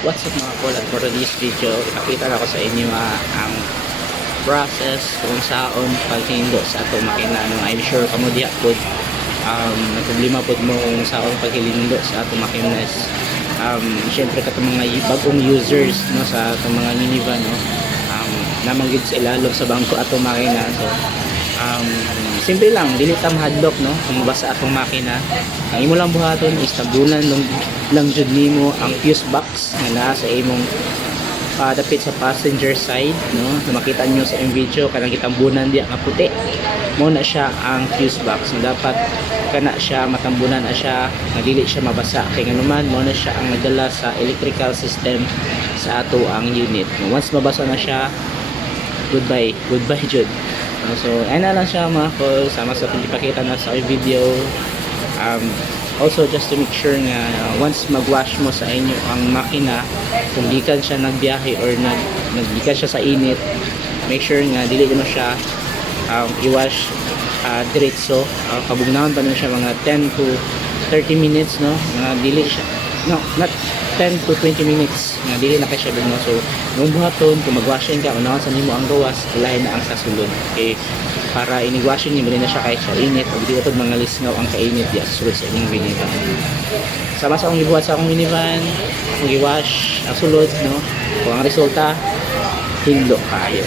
What's up mga kol, at for this video ipakita na ko sa inyo ang process kung saan paghindo sa ato makina no. I'm sure kamo diha pod problema pod mo kung saan paghilindo sa ato makinas. Syempre katong mga bagong users no sa atong mga minivan no, namang gid sa ilalom sa bangko ato makina. So simple lang, dili ta mahadlok no kung mabasa atong makina. Ang imo lang buhaton is tabunan lang jud nimo ang fuse box nga naa sa imong dapit sa passenger side no. Na makita nyo sa imong video kanang gitambunan diya nga puti mo na siya ang fuse box na dapat kana siya matambunan na siya nga dili siya mabasa kay nganuman mo na siya ang nagdala sa electrical system sa ato ang unit. Once mabasa na siya, goodbye jud. So ayun na lang siya mga kol, sama sa pagpakita na sa video. Also just to make sure nga once magwash mo sa inyo ang makina, kung gikan siya nagbiyahe or naggikan siya sa init, make sure nga dili mo siya i-wash diretso. Kabugnaon pa nun siya mga 10 to 30 minutes no, nga dili siya, no, not 10 to 20 minutes nga dili na kay siya no. So nung buhaton kung magwashing ka, unahan sa nimo ang gawas, lain na ang sasulod. Okay, para ini-washing nimo na siya kahit siya init o di utod mga lisngaw ang kainit diya sulod sa inyong minivan. Sama sa akong gibuhat sa akong minivan, akong i-wash ang sulod no, kung ang resulta hindlo kayo.